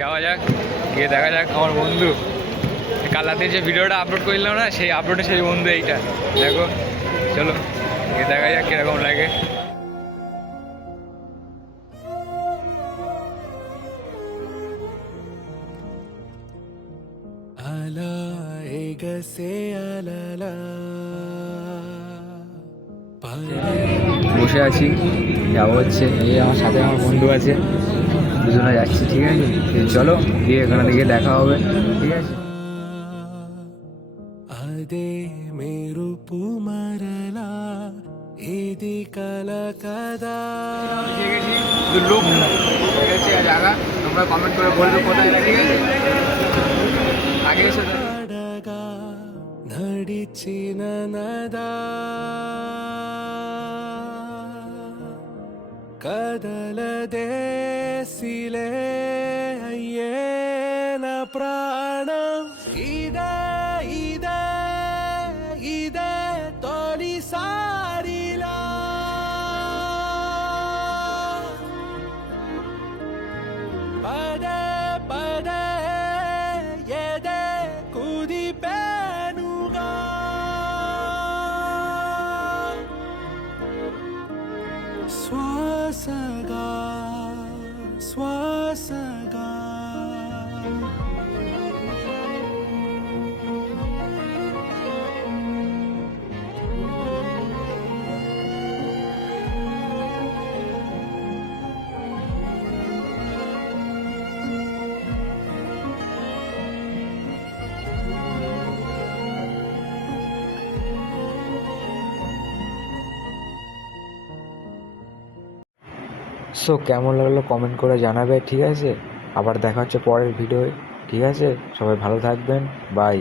যাওয়া যাক, গিয়ে দেখা যাক আমার বন্ধু কাল রাতে যে ভিডিওটা আপলোড করলাম না, সেই আপলোডে সেই বন্ধু এইটা দেখো। চলো গিয়ে দেখা যাক কিরকম লাগে। বসে আছি, যাবো হচ্ছে এই আমার সাথে আমার বন্ধু আছে, দুজনে যাচ্ছি। ঠিক আছে, চলো গিয়ে এখানে দিকে দেখা হবে। ঠিক আছে। అదే మెరుపు మరలా ఇది కల కదా তোমরা কমেন্ট করে বলবে কোথায়। ঠিক আছে, আগে এসে అడగా నడిచిన నదా కదలదేసిలే అయ్యే నా ప్రాణం ఇదే ఇదే ఇదే తొలిసారిలా పదే పదే ఎదే కుదిపేనుగా శ్వాసగా శ్వాసగా সো কেমন লাগলো কমেন্ট করে জানাবে। ঠিক আছে, আবার দেখা হচ্ছে পরের ভিডিওয়। ঠিক আছে, সবাই ভালো থাকবেন, বাই।